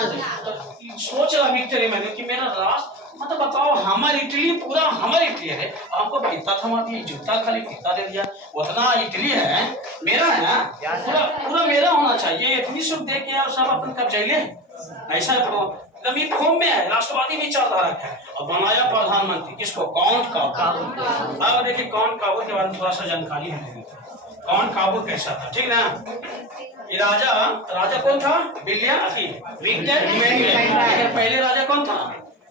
सोच रहा विक्टर मैंने कि मेरा राष्ट्र मतलब बताओ हमारी इटली पूरा हमारी इटली है। हमको पीता था जूता खाली पीता दे दिया, उतना इटली है मेरा है ना, पूरा पूरा मेरा होना चाहिए। इतनी सुख दे के आप सब अपन कब जाइए ऐसा जमीन फॉर्म में है, राष्ट्रवादी विचारधारा है और बनाया प्रधानमंत्री किसको, कौन काबू। अब देखिए कौन काबू के बारे में थोड़ा सा जानकारी है। कौन काबू कैसा था, ठीक ना। ये राजा राजा कौन था, विक्टर इमैनुएल। पहले राजा कौन था,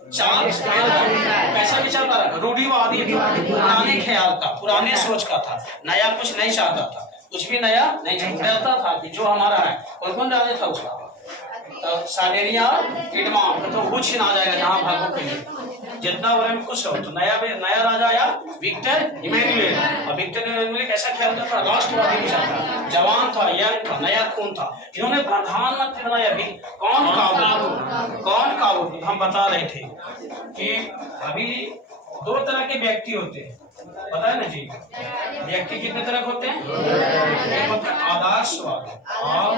चार्ल्स। कैसा विचारधारा, रूढ़िवादी, पुराने ख्याल का, पुराने सोच का था, नया कुछ नहीं चाहता था, कुछ भी नया नहीं चाहता था कि जो हमारा है। कौन कौन राजा था उसका, तो साडेरिया इडमान तो कुछ ही ना जाएगा जहाँ भागो के लिए जितना बड़े में खुश हो। तो नया राजा आया विक्टर इमैनुएल। और विक्टर इमैनुएल कैसा ख्याल था, राष्ट्रवादी विचार था, जवान था, यंग था, नया खून था। इन्होंने प्रधानमंत्री बनाया भी कौन काबू। हम बता रहे थे कि अभी दो तरह के व्यक्ति होते हैं, पता है ना जी। व्यक्ति कितने तरह के होते हैं, एक होता है आदर्शवादी और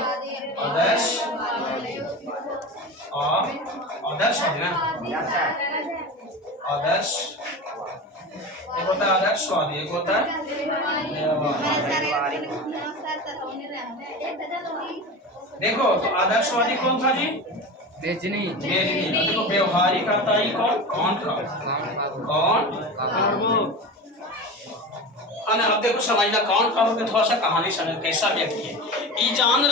आदर्शवादी ना, आदर्श एक होता है आदर्शवादी, एक होता है। देखो तो आदर्शवादी कौन था जी, बेचनी। देखो व्यवहारिक आता है कौन अब देखो समझना कौन का होगा, थोड़ा सा कहानी समझ कैसा व्यक्ति है। ये जान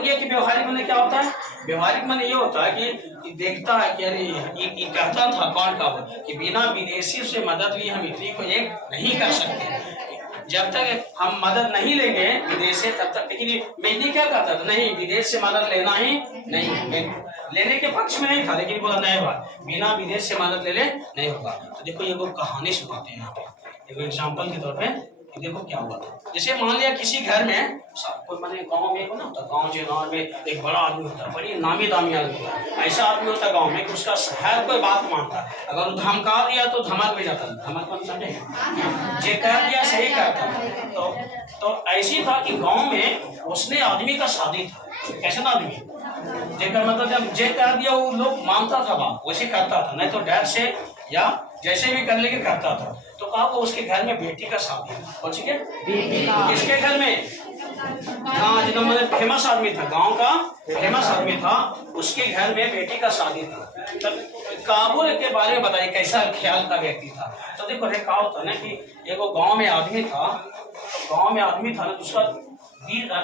गया कि व्यवहारिक माने क्या होता है। व्यवहारिक माने ये होता है कि देखता है कि अरे ये कहता था कौन का कि बिना विदेशी से मदद लिए हम इटली को एक नहीं कर सकते। जब तक हम मदद नहीं लेंगे विदेश से तब तक। लेकिन मेहदी क्या कहता था, नहीं विदेश से मदद लेना ही नहीं, लेने के पक्ष में नहीं था, लेकिन बोला नहीं बात बिना विदेश से मदद ले ले नहीं होगा। तो देखो ये वो कहानी सुनाते हैं यहाँ पे, एक एग्जाम्पल के तौर पे कि देखो क्या हुआ था। जैसे मान लिया किसी घर में कोई मैंने गांव में हो ना, तो गांव में एक बड़ा आदमी होता है, बड़ी नामी दामी आदमी होता है। ऐसा आदमी होता है गांव में कि उसका हर कोई बात मानता है, अगर वो धमका दिया तो धमक भी जाता है। धमक कौन समझे, जे कह दिया सही कहता है। तो ऐसी था कि गाँव में उसने आदमी का शादी था, कैसा आदमी जेकर मतलब जब जे कह दिया वो लोग मानता था, बात वैसे करता था, नहीं तो डर से या जैसे भी कर लेके करता था। तो कहा वो उसके घर में बेटी का शादी हो, ठीक है, किसके घर में, हाँ जितना मतलब फेमस आदमी था, गांव का फेमस आदमी था, उसके घर में बेटी का शादी था। तब काबुल के बारे में बताइए कैसा ख्याल का व्यक्ति था। तो देखो क्या होता है ना कि एगो गांव में आदमी था, तो गांव में आदमी था ना, उसका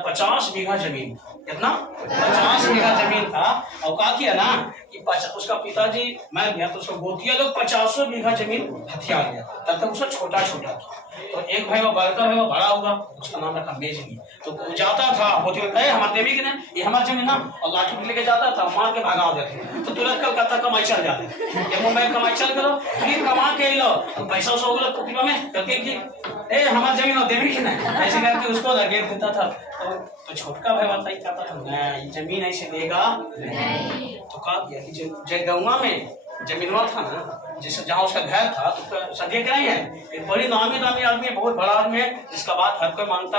50 बीघा जमीन, कितना 50 बीघा जमीन था। और क्या किया ना कि उसका पिताजी मर गया तो उसको गोतिया लोग 50 बीघा जमीन हथिया गया। तब तक उसका छोटा था। तो एक भाई वो बड़का भाई वो बड़ा होगा, उसका नाम रखा मेजनी। तो वो जाता था गोतिया कहे हमारे देवी के ना ये हमारी जमीन ना, और लाठी लेके जाता था, मार के भगा देते। तो तुरंत कलकत्ता कमाई चल जाते, मुंबई कमाई चल करो, फिर कमा के लो पैसा उसो हो कुटिया में करके कि ए हमारी जमीन और देवी की ना, ऐसे करके उसको लगे देता था। तो छोटका भाई बताई कहता था नहीं जमीन ऐसे देगा नहीं। तो कहा किया कि जो गौवा में जमीनवा था ना, जिस जहाँ उसका घर था, तो सदिया क्या है, एक बड़ी नामी आदमी है, बहुत बड़ा आदमी है, जिसका बात हर कोई मानता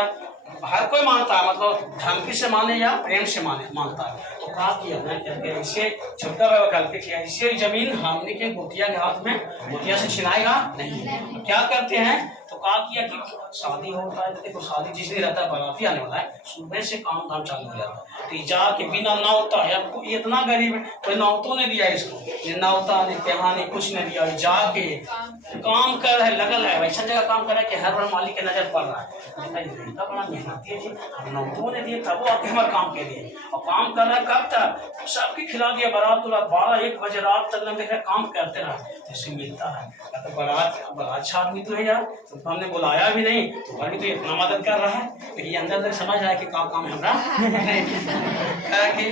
है, मतलब धमकी से माने या प्रेम से मानता है। तो कहा किया ना ऐसे छोटा भाई करके किया, इससे जमीन हमने के गोतिया के हाथ में गोतिया से छिनाएगा नहीं। तो क्या करते हैं, तो कहा किया कि शादी होता है तो देखो शादी जिस दिन रहता है बाराती आने वाला है, सुबह से काम धाम चालू हो जाता है। तो जाके बिना नौता है, आपको इतना गरीब है कोई नौतों ने दिया इसको, ये नौता नहीं त्यहाँ नहीं कुछ नहीं दिया, जाके काम कर रहा है, लगल है वैसा जगह काम कर रहा है कि हर बार मालिक के नजर पड़ रहा है। इतना बड़ा मेहनती है जी, नौतों ने दिए तब वो आके हमारे काम के लिए, और काम कर रहा है कब तक, सबके खिला दिया बारात 12-1 बजे रात तक देख रहे काम करते रहा, जैसे मिलता है। तो बड़ा अच्छा आदमी तो है यार, तो हमने बुलाया भी नहीं, तो भी तो इतना मदद कर रहा है, तो ये अंदर समझ आया कि काम है हमारा कि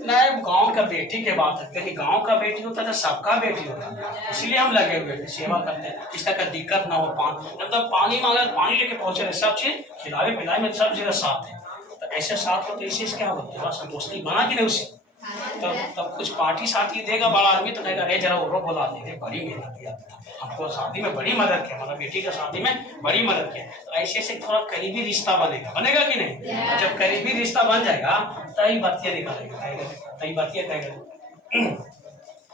नहीं गांव का बेटी के बात है, क्योंकि गांव का बेटी होता था सबका बेटी होता है, इसलिए हम लगे हुए सेवा करते हैं, किसी तरह का दिक्कत ना हो। मतलब पानी मांगा पानी लेके पहुंचे रहे, सब चीज खिलावे पिलावे में सब जगह साथ है। तो ऐसे साथ होते इसी क्या होता है, संतुष्टि बना कि नहीं उससे तो कुछ पार्टी साटी देगा बड़ा आदमी तो कहेगा अरे जरा वो बोला देंगे, बड़ी मेहनत किया हमको शादी में बड़ी मदद किया, मतलब बेटी का शादी में बड़ी मदद किया। तो ऐसे से थोड़ा करीबी रिश्ता बनेगा, बनेगा कि नहीं? और जब करीबी रिश्ता बन जाएगा तभी बतिया निकालेगा, तभी बतिया कहेगा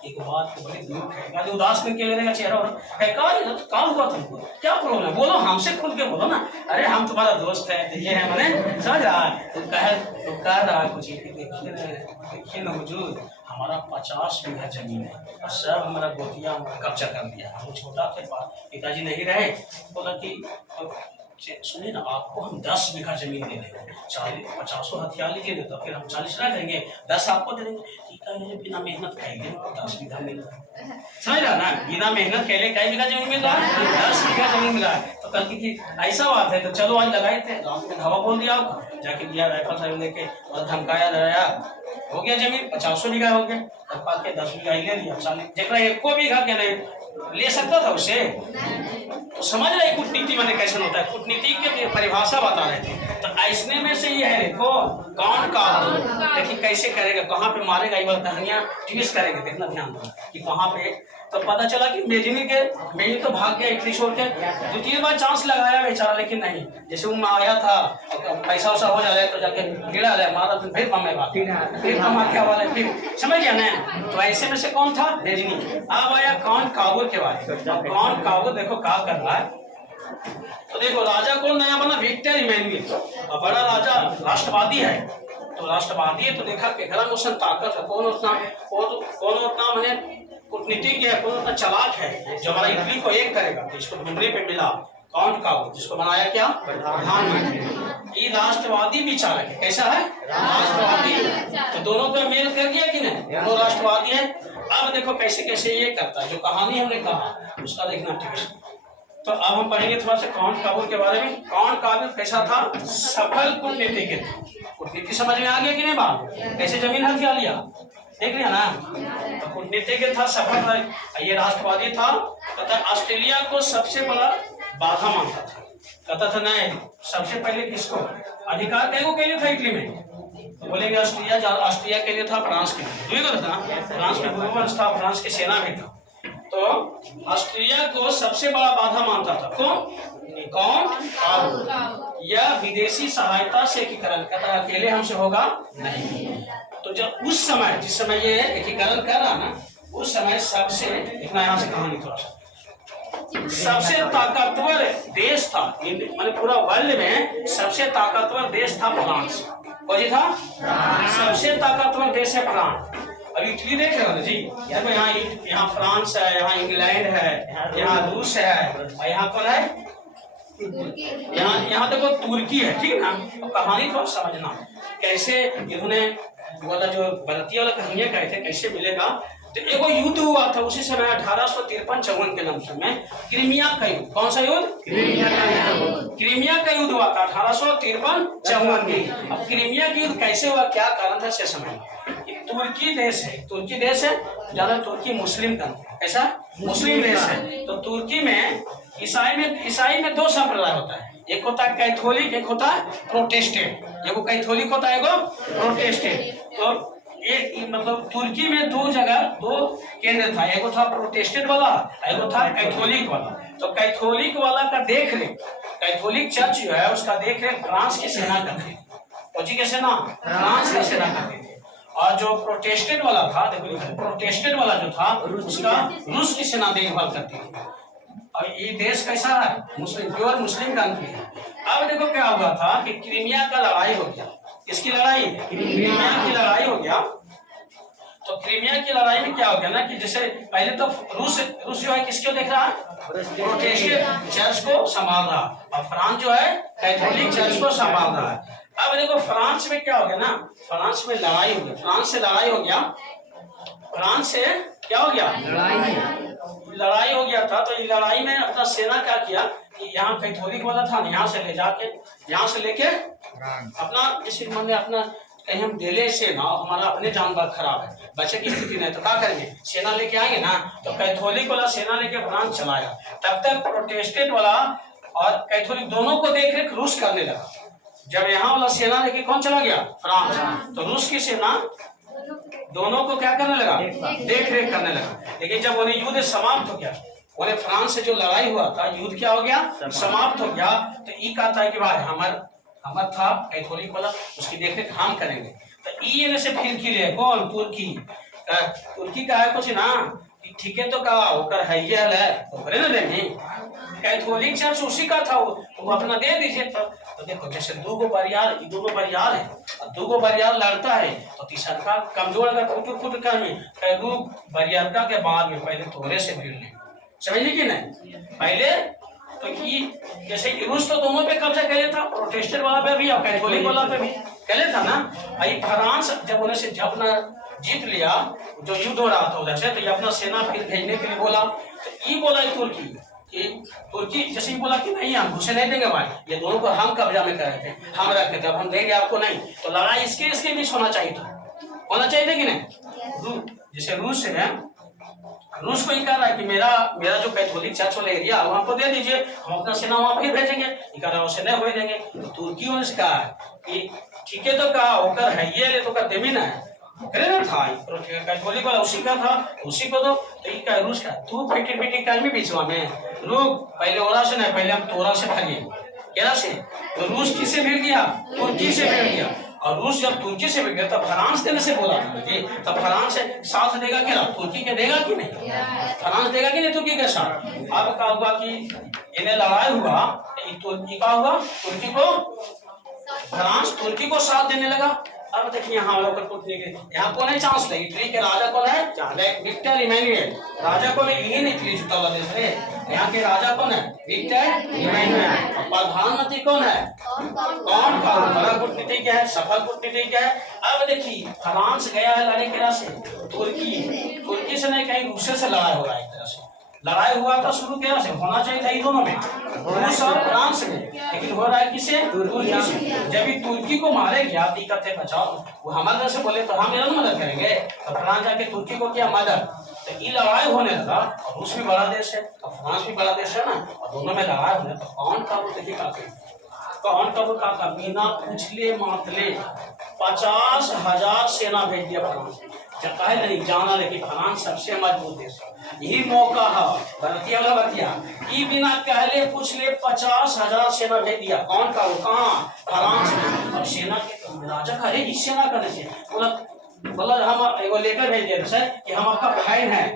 एक बात को बड़ी दुख है, उदास करके लेने का चेहरा क्या हुआ तुमको, क्या प्रॉब्लम है, बोलो हमसे खुल के बोलो ना। अरे हम तुम्हारा दोस्त है, ये है, मैंने समझ रहा है। तो कह रहा है कुछ देखिए ना हुजूर, हमारा 50 बीघा जमीन है और सब हमारा गोतिया कब्जा कर दिया। हम छोटा थे, पिताजी नहीं रहे, बोला कि सुनिए ना, आपको हम 10 बीघा जमीन दे देंगे, 50 हथियार लीजिए ना, तो फिर हम 40 रख देंगे, 10 आपको दे देंगे। बिना मेहनत कैले 10 बीघा मिल रहा है, समझ रहा ना, बिना मेहनत कैले कई बीघा जमीन मिल रहा है, 10 बीघा जमीन मिला है। तो कल की ऐसा बात है, तो चलो आज लगाए थे, रात में धावा बोल दिया, जाके दिया राइफल साहब लेके और धमकाया डराया, हो गया जमीन 50 बीघा हो गया, तब के 10 बीघा ले लिया, 40 जगह एक को बीघा के नहीं ले सकता था उसे। तो समझ रहे कूटनीति मैंने कैसे होता है, कूटनीति के परिभाषा बता रहे थे। तो ऐसने में से ये है, देखो कौन का देखिए कैसे करेगा, कहाँ पे मारेगा, ये वाला कहानियां ट्विस्ट करेंगे, देखना ध्यान दो कि कहाँ पे। तो पता चला कि मेजनी तो भाग गया इटली छोड़ के, द्वितीय बार चांस लगाया बेचारा, लेकिन नहीं, जैसे वो आया था पैसा वैसा हो जाए तो जाके गिरा ले मारा, फिर कमेगा, फिर कमा क्या वाला, फिर समझ गया ना। तो ऐसे में से कौन था, मेजनी। अब आया कौन काबुल के बारे, कौन काबुल देखो क्या कर रहा है। तो देखो राजा कौन नया बना, विक्टर इमैनुअल, और बड़ा राजा राष्ट्रवादी है। तो राष्ट्रवादी है तो देखा केकरा में ताकत है, कौन उतना मैंने कूटनीतिज्ञ है, कौन उतना चालाक है जो हमारा इटली को एक करेगा। तो इसको ढूंढने पे मिला काउंट काबुल, जिसको बनाया क्या, प्रधानमंत्री। ये राष्ट्रवादी भी चालक है, कैसा है, राष्ट्रवादी। तो दोनों का मेल कर गया कि नहीं, दोनों राष्ट्रवादी है। अब देखो कैसे कैसे ये करता है, जो कहानी हमने कहा उसका देखना ठीक। तो अब हम पढ़ेंगे थोड़ा सा काउंट काबुल के बारे में। काउंट काबुल कैसा था, सफल कूटनीतिज्ञ। कूटनीति समझ में आ गया कि नहीं बात, कैसे जमीन हथिया लिया, देख लिया ना। तो कूटनीतिज्ञ था, सफल, ये राष्ट्रवादी था। तथा ऑस्ट्रेलिया को सबसे बड़ा बाधा मानता था, कहता था नहीं, सबसे पहले किसको अधिकार कैगो के लिए था इटली में, तो बोलेंगे ऑस्ट्रिया के लिए था, फ्रांस के लिए था, फ्रांस में भूवंश था, फ्रांस की सेना में था। तो ऑस्ट्रिया को सबसे बड़ा बाधा मानता था कौन काबुल। यह विदेशी सहायता से एकीकरण कहता है, अकेले हमसे होगा नहीं। तो जब उस समय, जिस समय ये एकीकरण कर रहा ना, उस समय सबसे, देखना यहाँ से कहानी थोड़ा सा, सबसे ताकतवर देश था, माने पूरा वर्ल्ड में सबसे ताकतवर देश था फ्रांस। कौन जी था, सबसे ताकतवर देश है फ्रांस। अभी इटली देख रहे हो ना जी, देखो यहाँ फ्रांस है, यहाँ इंग्लैंड है, यहाँ रूस है, और यहाँ कौन है, यहाँ देखो तुर्की है, ठीक है ना। तो कहानी थोड़ा समझना कैसे इन्होंने वाला जो भारतीय वाला कहानियां कहे थे कैसे मिलेगा। तो एगो युद्ध हुआ था उसी समय 1853-54 के लमसम में, क्रीमिया का युद्ध। कौन सा युद्ध, क्रीमिया का युद्ध हुआ था 1853-54 में। अब क्रीमिया का युद्ध कैसे हुआ, क्या कारण था से समय, तुर्की देश है, ज्यादा तुर्की मुस्लिम कंट्री, ऐसा मुस्लिम देश है। तो तुर्की में ईसाई में 2 संप्रदाय होता है, एक होता है कैथोलिक, एक होता है प्रोटेस्टेंट। एगो कैथोलिक होता है, एगो प्रोटेस्टेंट। तो एक मतलब तुर्की में 2 केंद्र था, एगो था प्रोटेस्टेंट वाला, एगो था कैथोलिक वाला। तो कैथोलिक वाला का देख रेख, कैथोलिक चर्च जो है उसका देख रेख फ्रांस की सेना करती थी, फौजी की सेना फ्रांस की सेना करती थी। और जो प्रोटेस्टेंट वाला था, देखो प्रोटेस्टेंट वाला जो था उसका रूस की सेना देखभाल करती थी। और ये देश कैसा है, मुस्लिम, प्योर मुस्लिम कंट्री है। अब देखो क्या हुआ था कि क्रीमिया का लड़ाई हो गया। किसकी लड़ाई, क्रीमिया की लड़ाई हो गया। तो क्रीमिया की लड़ाई में क्या हो गया ना कि जैसे पहले तो रूस जो है किसको देख रहा है, प्रोटेस्टेंट चर्च को संभाल रहा, और फ्रांस जो है कैथोलिक चर्च को संभाल रहा है। अब देखो फ्रांस में क्या हो गया ना, फ्रांस में लड़ाई हो गया, फ्रांस से लड़ाई हो गया, फ्रांस से क्या हो गया, लड़ाई हो गया था। तो ये लड़ाई में अपना सेना क्या किया कि यहाँ कैथोलिक वाला था, यहाँ से ले जाके, यहाँ से लेके अपना, जिस मन में अपना कहीं हम दिले से ना, हमारा अपने जानवर खराब है, बचे की स्थिति नहीं, तो क्या करेंगे, सेना लेके आएंगे ना। तो कैथोलिक वाला सेना लेके फ्रांस चलाया। तब तक प्रोटेस्टेंट वाला और कैथोलिक दोनों को देख रेख रूस करने लगा। जब यहाँ वाला सेना लेके कौन चला गया, फ्रांस, तो रूस की सेना दोनों को क्या करने लगा, देख रेख करने लगा। लेकिन जब उन्हें युद्ध समाप्त हो गया, उन्हें फ्रांस से जो लड़ाई हुआ था, युद्ध क्या हो गया, समाप्त हो गया, तो ये कहा था कि भाई हमार था कैथोलिक वाला, उसकी देख रेख हम करेंगे। तो ये से फिर की ले कौन, तुर्की का है कुछ ना, ठीक है तो का होकर है ये है तो करे ना देंगे। कैथोलिक चर्च उसी का था, वो अपना दे दीजिए। तो देखो जैसे दोनों बरियार है, और दोनों बरियार लड़ता है, तो तीसरा का कमजोर अगर फुट कर में बरियारका के बाद में पहले थोड़े से भीड़ ले, समझ कि नहीं। पहले तो कि जैसे रूस तो दोनों पे कब्जा कर लिया था, प्रोटेस्टेंट वाला पे भी और कैथोलिक वाला पे भी कर लिया था ना। भाई फ्रांस जब उन्हें से जब ना जीत लिया, जो युद्ध हो रहा था उधर से, तो ये अपना सेना फिर भेजने के लिए बोला। तो ये बोला तुर्की जैसे ही बोला कि नहीं हम घुसे नहीं देंगे भाई, ये दोनों को हम कब्जा में कर रहे थे, हम रखे थे, अब हम देंगे आपको नहीं। तो लड़ाई इसके बीच होना चाहिए था कि नहीं। जैसे रूस है, रूस को ही कह रहा है कि मेरा जो कैथोलिक चर्च वाला एरिया वहां को दे दीजिए, हम अपना सेना वहां पर भेजेंगे। कह रहा उसे नहीं हो देंगे। तो तुर्की ने कहा कि ठीक है तो कहा होकर है ये तो कर देवी ना है करे ना था कैथोलिक वाला उसी का था, उसी को दो। तो ये क्या रूस का तू फेटी कर्मी बीचवा में रुक, पहले ओरा से नहीं, पहले हम तोरा से भागिए केरा से। तो रूस किससे भिड़ गया, तुर्की से भिड़ गया। और रूस जब तुर्की से भिड़ गया तब फ्रांस देने से बोला था कि तब फ्रांस से साथ देगा क्या, तुर्की के देगा कि नहीं, फ्रांस देगा कि नहीं तुर्की के साथ। अब क्या हुआ कि इन्हें लड़ाई हुआ, तुर्की का हुआ, तुर्की को फ्रांस तुर्की को साथ देने लगा। अब देखिए यहाँ यहाँ कौन है चांस है, इटली के राजा कौन है, विक्टर इमैनुअल राजा कौन है, यही इटली जुटा वाला देश है। यहाँ के राजा कौन है, विक्टर इमैनुअल। प्रधानमंत्री कौन है, कौन का बड़ा कूटनीतिज्ञ है, सफल कूटनीतिज्ञ है। अब देखिए फ्रांस गया है लड़ने के तरह से, तुर्की से नहीं कहीं रूस से लड़ाई हो रहा है। एक तरह से लड़ाई हुआ था शुरू क्या से होना चाहिए था, दोनों में, रूस और फ्रांस में, लेकिन हो रहा है किसे, तुर्की से। जब ये तुर्की को मारे गया कहते बचाओ, वो हमारे से बोले तो हम इधर मदद करेंगे, तो फ्रांस जाके तुर्की को किया मदद। तो ये लड़ाई होने लगा, और रूस भी बड़ा देश है और फ्रांस भी बड़ा देश है ना, और दोनों में लड़ाई होने, तो कौन का वो देखिए का बिना पूछले मातले 50,000 सेना भेज दिया फ्रांस। कहे नहीं जाना, लेकिन फ्रांस सबसे मजबूत देश है, यही मौका है भारतीय वाला बतिया। ये बिना कहले पूछले 50,000 सेना भेज दिया। कौन का, वो कहाँ, फ्रांस में। और सेना के राजा का इस सेना करने से बोला हम एगो लेटर भेज दिया सर कि हम आपका फाइन है,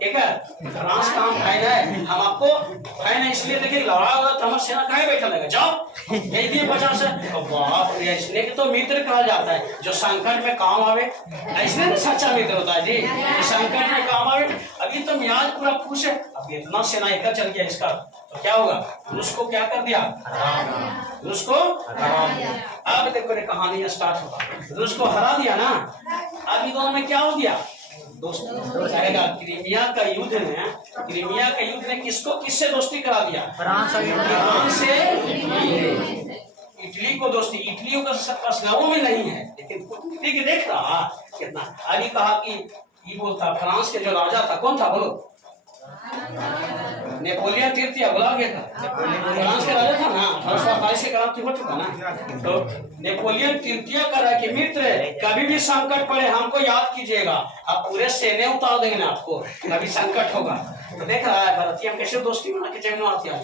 ठीक है, फ्रांस का हम फाइन है, हम आपको फाइन है इसलिए, देखिए लड़ा हुआ तो हमारा सेना कहीं बैठा लगा, जाओ भेज दिए 50। बाप रे, इसलिए कि तो मित्र कहा जाता है जो संकट में काम आवे, ऐसे ना सच्चा मित्र होता है जी, जो संकट में काम आवे। अभी तो मियाज पूरा खुश है, अब इतना सेना एक चल गया इसका, तो क्या होगा, रूस को क्या कर दिया, रूस को हरा दिया। अब देखो कहानी स्टार्ट होगा, रूस को हरा दिया ना। अभी दोनों में क्या हो गया, दोस्ती कहेगा। क्रीमिया का युद्ध ने किससे दोस्ती करा दिया, फ्रांस से इटली को दोस्ती। इटली का असलाओं में नहीं है, लेकिन इटली के देख रहा कितना। अभी कहा कि ये बोलता फ्रांस के जो राजा था, कौन था बोलो, नेपोलियन तृतीय, बोला गया था, फ्रांस के राजा था ना, 1828 के क्रांति हो चुका ना। तो नेपोलियन तृतीय कर रहा है कि मित्र कभी भी संकट पड़े हमको याद कीजिएगा, आप पूरे सेने उतार देंगे ना आपको, कभी संकट होगा। तो देख रहा है भारतीय कैसे दोस्ती बना के जंग आ गया,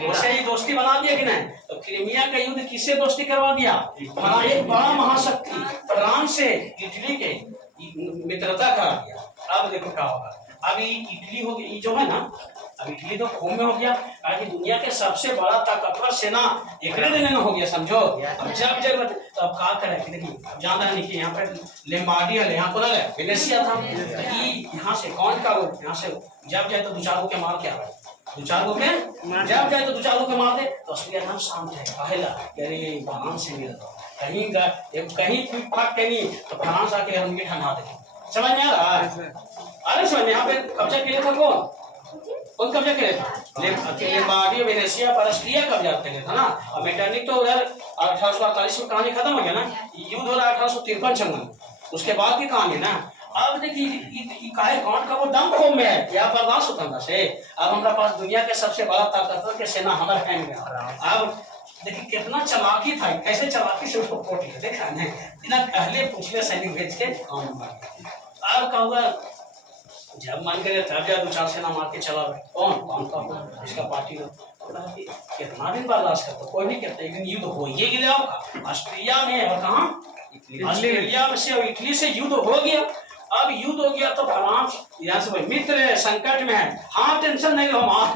वैसे ही दोस्ती बना दिया कि नहीं। तो क्रीमिया का युद्ध किससे दोस्ती करवा दिया, एक बड़ा महाशक्ति फ्रांस से इटली के मित्रता करा दिया। अब देखो क्या होगा, अभी इटली हो गई जो है ना, अब इटली तो खून में हो गया, कि दुनिया के सबसे बड़ा ताकतवर सेना एक दिन में हो गया, समझो। अब जब जरूरत तो अब क्या करें कि देखिए, जान रहे कि यहाँ पर लेम्बार्डिया है, यहाँ को लगा वेनेसिया था, यहाँ से कौन का वो यहाँ से जब जाए तो 2-4 के मार के आ रहा, 2-4 के जब जाए तो 2-4 के मार दे, तो असलियत हम शांत है। पहला अरे फ्रांस से मिला कहीं फाट कहीं तो फ्रांस आके हम ठंडा दे, समझ में आ रहा है। अरे समझ में, यहाँ पे कब्जा किया था कौन कब्जा किया था, लेम्बार्डिया वेनेसिया ऑस्ट्रिया कब्जा किया था ना। और मेटरनिक तो उधर 1848 में कहानी खत्म हो गया ना, युद्ध हो रहा 1853-56, उसके बाद की कहानी ना। अब देखिए काहे कौन का वो दम खोम में है, या बर्दाश्त होता से। अब हमारे पास दुनिया के सबसे बड़ा ताकतवर के सेना हमारे हैंड में। अब देखिए कितना चालाकी था, कैसे चालाकी से उसको कोट लिया, देखा नहीं इतना पहले पूछले सैनिक भेज के काम अब कहूँगा जब मन करे तब जा 2-4 सेना मार के चला गए। कौन का इसका पार्टी हो कितना दिन बर्दाश्त करता, कोई नहीं कहता। एक दिन युद्ध हो ये गया ऑस्ट्रिया में और कहाँ ऑस्ट्रेलिया में से और इटली से युद्ध हो गया। अब युद्ध हो गया तो फ्रांस यहाँ से मित्र है संकट में है, हाँ टेंशन नहीं लो हम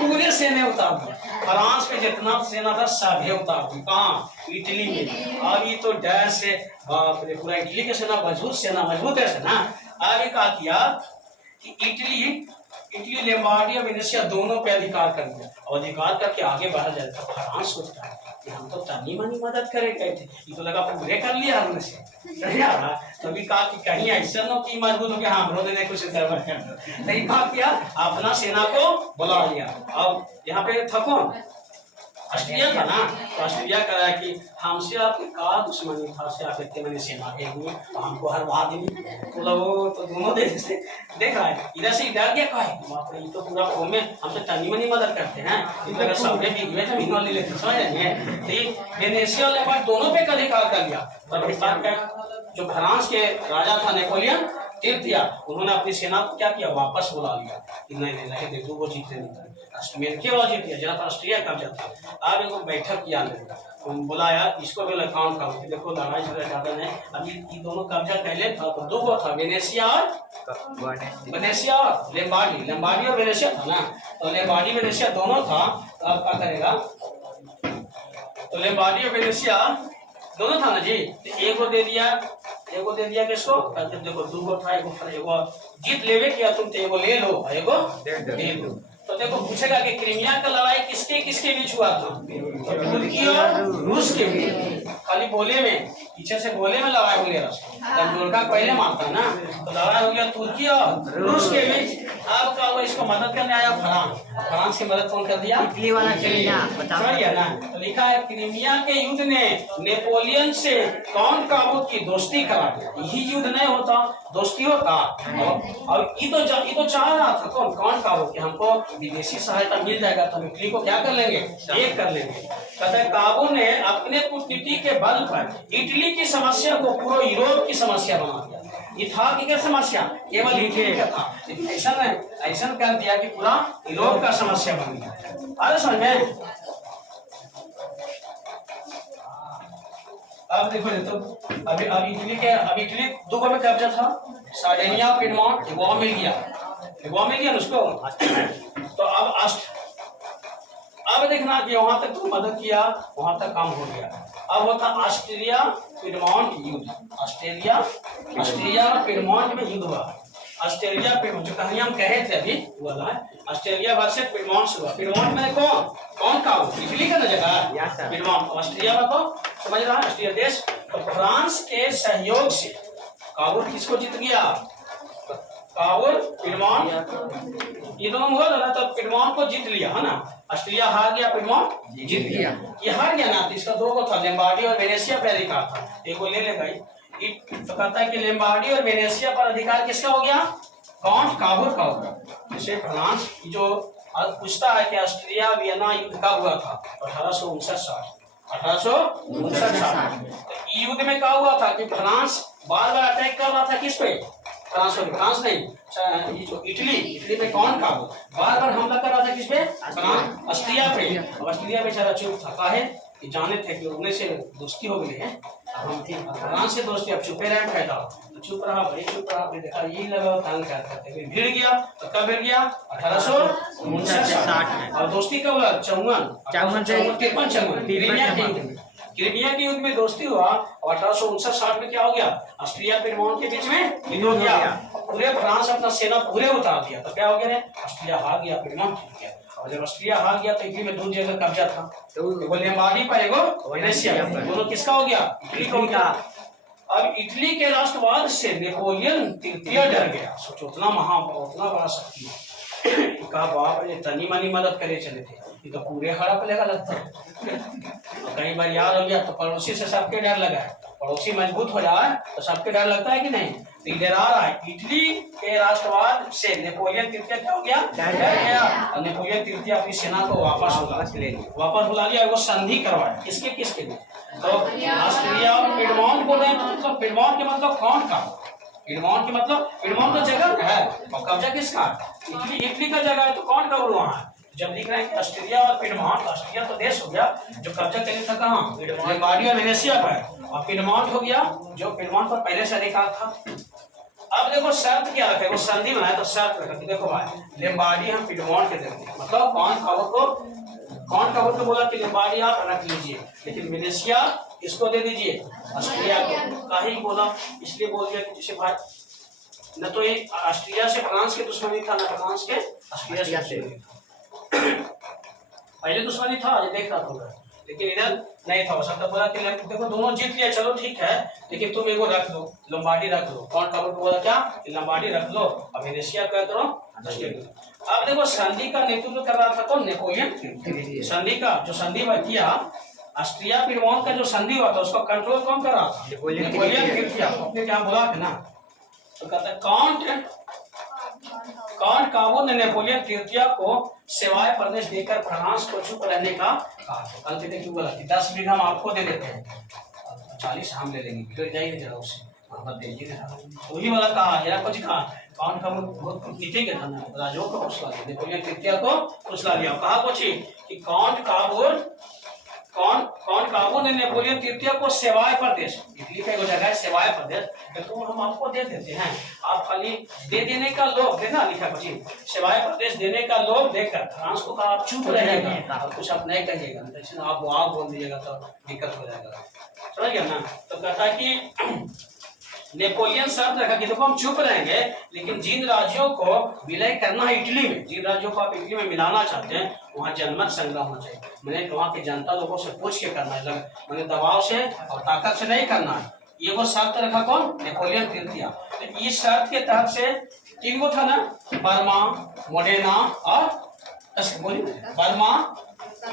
पूरे सेना उतार दिया। फ्रांस पे जितना सेना था सभी उतार दी, कहाँ इटली में। अब ये तो डर से बाप रे पूरा इटली की सेना मजबूत है सेना। अब ये कहा किया कि इटली लॉम्बार्डी और वेनेशिया दोनों पे अधिकार कर दिया और अधिकार करके आगे बढ़ा जाए। तो फ्रांस सोचता है कि हम तो तनी मनी मदद करे गए थे, ये तो लगा पूरे कर लिया हमने से तभी कहा कि कहीं ऐसा न कि मजबूत हो गया हाँ विरोध ने कुछ नहीं कहा किया अपना सेना को बुला लिया। अब यहाँ पे था कौन ऑस्ट्रिया था ना, तो ऑस्ट्रिया कह रहा है कि हमसे आपके का दुश्मनी था से आप इतने मैंने सेना भेजी तो हमको हरवा देंगे। तो दोनों देश से देख रहा है इधर से डर गया कहा ये तो पूरा कौम में हमसे तनी मनी मदद करते हैं, अगर सबने बिगवे जमीन वाली लेते समझेंगे तो वेनेशिया ने दोनों पे अधिकार कर लिया। तो जो फ्रांस के राजा था नेपोलियन तृतीय, उन्होंने अपनी सेना को क्या किया वापस बुला लिया कि नहीं देखो वो जीतने नहीं अमेरिका वाला जीत गया, जहाँ पर ऑस्ट्रिया कब्जा था। अब एक बैठक किया बुलाया इसको भी अकाउंट का देखो लड़ाई झगड़ा ज्यादा नहीं। अभी ये दोनों कब्जा पहले था तो दो था वेनेशिया और लॉम्बार्डी और वेनेशिया था ना, तो लॉम्बार्डी वेनेशिया दोनों था। तो अब क्या करेगा तो लॉम्बार्डी और वेनेशिया दोनों था ना जी, तो एगो दे दिया किसको देखो दूगो था, एगो जीत लेवे किया तुम तो एगो ले लो एगो दे दो। तो देखो पूछेगा कि क्रीमिया का लड़ाई किसके बीच हुआ था, तो तुर्की और रूस के बीच। खाली बोले में पीछे से बोले में लड़ाई हो गया, जोड़का पहले मारता ना, तो लड़ाई हो गया तुर्की और रूस के बीच। अब क्या हुआ इसको मदद करने आया फ्रांस की मदद कौन कर दिया इटली वाला समझिए ना। तो लिखा है क्रीमिया के युद्ध ने नेपोलियन से कौन काबू की दोस्ती करा दिया। यही युद्ध नहीं होता दोस्ती होता। और ये तो चाह रहा था कौन काबू कि हमको विदेशी सहायता मिल जाएगा तो इटली को क्या कर लेंगे एक कर लेंगे। कहते काबू ने अपने कूटनीति के बल पर इटली की समस्या को पूरा यूरोप की समस्या बना दिया। ये था कि क्या समस्या केवल इटली का था, लेकिन ऐसा कर दिया कि पूरा यूरोप का समस्या बन गया। अरे समझ में अब देखो तो अभी इटली दो में कब्जा था, सार्डिनिया पिडमॉन्ट गोवा मिल गया उसको। तो अब देखना कि वहां तक तो मदद किया वहां तक काम हो गया। अब होता ऑस्ट्रिया पिडमॉन्ट युद्ध, ऑस्ट्रिया और पिडमॉन्ट में युद्ध हुआ। ऑस्ट्रेलिया पिडमॉन्ट जो कहानी हम कहे थे अभी वाला है, ऑस्ट्रेलिया वर्सेस पिडमॉन्ट हुआ। पिडमॉन्ट में कौन का इटली का ना जगह पिडमॉन्ट, ऑस्ट्रिया का तो समझ रहा है ऑस्ट्रिया देश। तो फ्रांस के सहयोग से काबुल किसको जीत गया काबुल पिडमॉन्ट, ये दोनों हुआ ना, तो पिडमॉन्ट को जीत लिया है ना। ऑस्ट्रिया हार गया पिडमॉन्ट जीत गया, ये हार गया ना। इसका दो को था लॉम्बार्डी और वेनेशिया पे अधिकार था, एक को ले ले भाई। तो कहता है कि लॉम्बार्डी और वेनेशिया पर अधिकार किसका हो गया कौन काबुल का होगा। जैसे फ्रांस जो पूछता है कि ऑस्ट्रिया वियना युद्ध कब हुआ था 1859। तो युद्ध में क्या हुआ था कि फ्रांस बार बार अटैक कर रहा था किस पे फ्रांस नहीं ये जो इटली पे कौन का बार बार हमला कर रहा था किस पे ऑस्ट्रिया पे। ऑस्ट्रिया बेचारा चुप था, काहे कि जाने थे कि उन्हें से दोस्ती हो गई है, अब हम फ्रांस से दोस्ती अब चुपे रहे फायदा। तो चुप रहा भाई देखा यही लगा तंग करते थे, भिड़ गया। तो कब भिड़ गया 1859 में। और दोस्ती कब हुआ 54 क्रीमिया के युद्ध में दोस्ती हुआ। और 1859 में क्या हो गया ऑस्ट्रिया पिडमॉन्ट के बीच में युद्ध हो गया। पूरे फ्रांस अपना सेना पूरे उतार दिया। तो क्या हो गया ऑस्ट्रिया हार गया पिडमॉन्ट जीत गया। और जब ऑस्ट्रिया हार गया तो इटली में दो जगह कब्जा था, तो लॉम्बार्डी पर एगो वेनेशिया, दोनों किसका हो गया इटली का हो गया। अब इटली के राष्ट्रवाद से नेपोलियन तृतीय डर गया। सोचो उतना बड़ा शक्ति कहा बाप रे तनी मनी मदद करे चले थे, ये तो पूरे हड़प लेगा लगता है। तो कई बार याद हो गया तो पड़ोसी से सबके डर लगा है, पड़ोसी मजबूत हो जाए तो सबके डर लगता है कि नहीं। तो इधर आ रहा है इटली के राष्ट्रवाद से नेपोलियन तृतीय क्या हो गया, डर गया, और नेपोलियन तृतीय अपनी सेना को वापस बुला लिया। वो संधि करवाया किसके किसके लिए, तो ऑस्ट्रिया और पिडमॉन्ट बोल रहे हैं। मतलब पिडमॉन्ट के मतलब कौन का, पिडमॉन्ट के मतलब पिडमॉन्ट तो जगह है और कब्जा किसका, इटली का जगह है, तो कौन कब्र वहाँ है। जब लिख रहे हैं कि ऑस्ट्रिया और पिडमॉन्ट, ऑस्ट्रिया तो देश हो गया जो कब्जा करने था कहाँ, लंबार्डी और वेनेसिया पर, और पिडमॉन्ट हो गया जो पिडमॉन्ट पर पहले से अधिकार था। अब देखो शर्त क्या रखे, वो संधि बनाए तो शर्त रखा कि देखो भाई लंबार्डी हम पिडमॉन्ट के देंगे, मतलब कौन खबर को बोला कि लंबार्डी आप रख लीजिए, लेकिन वेनेसिया इसको दे दीजिए ऑस्ट्रिया को। काहे बोला, इसलिए बोल दिया कि जैसे भाई न तो ये ऑस्ट्रिया से फ्रांस के दुश्मनी था, न फ्रांस के ऑस्ट्रिया से पहले दुश्मनी था, ये देख रहा था, लेकिन इधर नहीं था। सब बोला कि देखो दोनों जीत लिया, चलो ठीक है, लेकिन तुम एगो रख लो, लंबार्डी रख लो। कौन खबर को बोला क्या कि लंबार्डी रख लो, अब वेनेसिया क्या करो। अब देखो संधि का नेतृत्व कर रहा था कौन, नेपोलियन। संधि का जो संधि किया ऑस्ट्रिया पिडमॉन्ट का जो संधि हुआ था उसका कंट्रोल कौन कर रहा था, नेपोलियन तृतीय। अपने क्या बोला था ना, तो कहता है काउंट काबू ने नेपोलियन तृतीय को सेवाय प्रदेश देकर फ्रांस को चुप रहने का कहा। कल कहते क्यों बोला कि 10 बीघा हम आपको दे देते हैं, 40 हम ले लेंगे, फिर जाइए जरा उससे वही वाला कहा, जरा कुछ कहा काउंट काबू बहुत जीते के था ना, राजाओं को फुसला दिया, नेपोलियन तृतीय को फुसला दिया। कहा कुछ कि काउंट काबू ने नेपोलियन तृतीय को सेवाय प्रदेश, इटली का एक जगह है सेवाय प्रदेश, तो हम आपको दे देते हैं, आप खाली दे देने का लोभ देना, लिखा कुछ सेवाय प्रदेश देने का लोभ देकर फ्रांस को कहा आप चुप रहिएगा और कुछ आप नहीं कहिएगा, आप बोल दीजिएगा तो दिक्कत हो जाएगा, समझ गया ना। तो कहता है कि नेपोलियन शर्त रखा कि देखो हम चुप रहेंगे, लेकिन जिन राज्यों को विलय करना है इटली में, जिन राज्यों को आप इटली में मिलाना चाहते हैं वहाँ जनमत संग्रह होना चाहिए, मैंने वहाँ के जनता लोगों से पूछ के करना है, मैंने दबाव से और ताकत से नहीं करना है। ये वो शर्त रखा कौन, नेपोलियन तृतीय। तो इस शर्त के तहत से 3 गो था ना, बर्मा, मोडेना और बर्मा,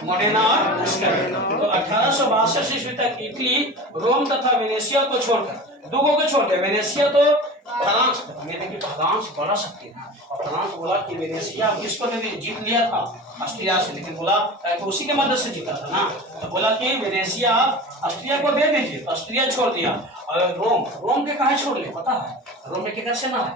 मोडेना और अस्कर। तो 1862 ईस्वी तक इटली रोम तथा वेनेसिया को छोड़कर, 2 को छोड़कर, वेनेसिया तो फ्रांस, देखिए फ्रांस बड़ा शक्ति था, और फ्रांस बोला कि वेनेसिया किसको जीत लिया था ऑस्ट्रिया से, लेकिन बोला तो उसी के मदद से जीता था ना, तो बोला कि वेनेसिया ऑस्ट्रिया को दे दीजिए, तो ऑस्ट्रिया छोड़ दिया। और रोम के कहा छोड़ ले, पता है रोम में किधर सेना है,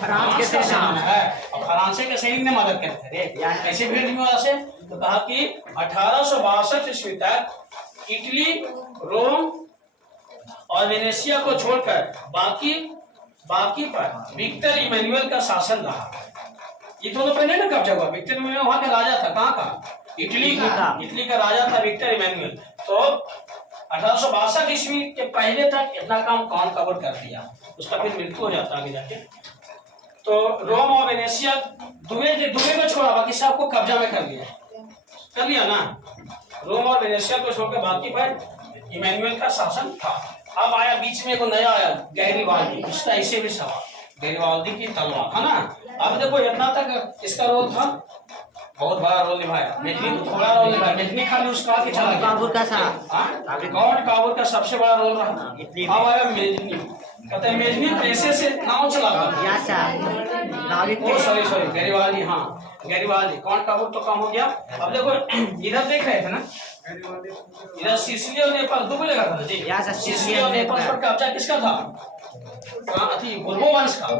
फ्रांस के सेना है, और फ्रांस के सैनिक ने मदद करते थे, ऐसे भीड़ नहीं हुआ से। तो कहा कि 1862 ईस्वी तक इटली, रोम और वेनेसिया को छोड़कर बाकी पर विक्टर इमैनुअल का शासन रहा। ये दोनों पे नहीं ना कब्जा हुआ, विक्टर इमैनुअल वहां का राजा था, कहाँ का, इटली का राजा था विक्टर इमैनुअल। तो 1862 ईस्वी के पहले तक इतना काम कौन कवर कर दिया, उसका फिर मृत्यु हो जाता आगे जाके। तो रोम और वेनेसिया दुबई को छोड़ा, बाकी सबको कब्जा में कर लिया ना। रोम और वेनेसिया को छोड़कर बाकी पर इमैनुअल का शासन था। अब आया बीच में एक नया आया गैरिबाल्दी, इसका ऐसे भी सवाल, गैरिबाल्दी की तलवार है ना। अब देखो इतना तक इसका रोल था, बहुत बड़ा रोल निभाया, मेजनी तो थोड़ा रोल निभाया, मेजनी खाली उसका के चला गया, काबुल का सबसे बड़ा रोल रहा। अब आया मेजनी, कहते हैं मेजनी पैसे से नाव चलाता, सॉरी गैरिबाल्दी, हाँ गैरिबाल्दी, कौन काबुल तो कम हो गया। अब देखो इधर देख रहे थे ना, इधर सिसिली और नेपाल दो लगा था जी, सिसिली और नेपाल पर कब्जा किसका था, बोर्बो वंश का।